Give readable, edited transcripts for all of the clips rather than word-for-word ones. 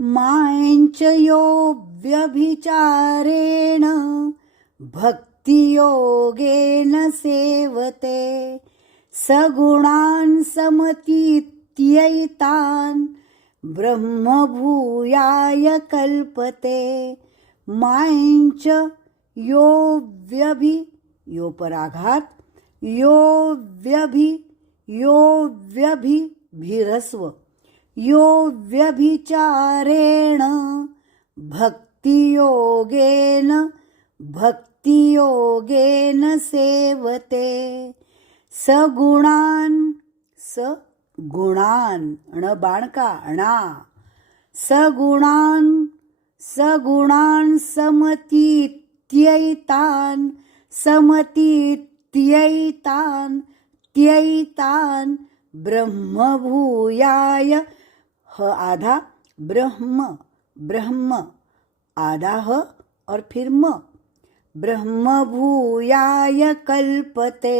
मायञ्चयो व्यभिचारेण भक्तियोगेन सेवते सगुणान् समतीत्यैतान् ब्रह्मभूयाय कल्पते। मायञ्च यो व्यभि यो पराघात यो व्यभि भीरस्व यो व्यभिचारेण भक्तियोगेन सेवते सगुणान् ण बाणका अणा सगुणान् समतीत्यैतान् ब्रह्मभूयाय ह आधा ब्रह्म आधा ह और फिर म ब्रह्मभूयाय कल्पते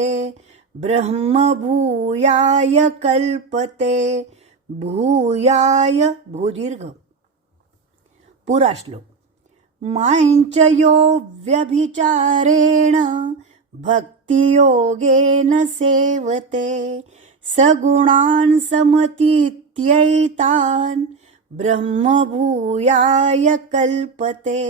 भूयाय भूदीर्घ पूरा श्लोक। मायञ्चयो व्यभिचारेण भक्तियोगेन सेवते सगुणान् समतीत्यैतान् ब्रह्मभूयाय कल्पते।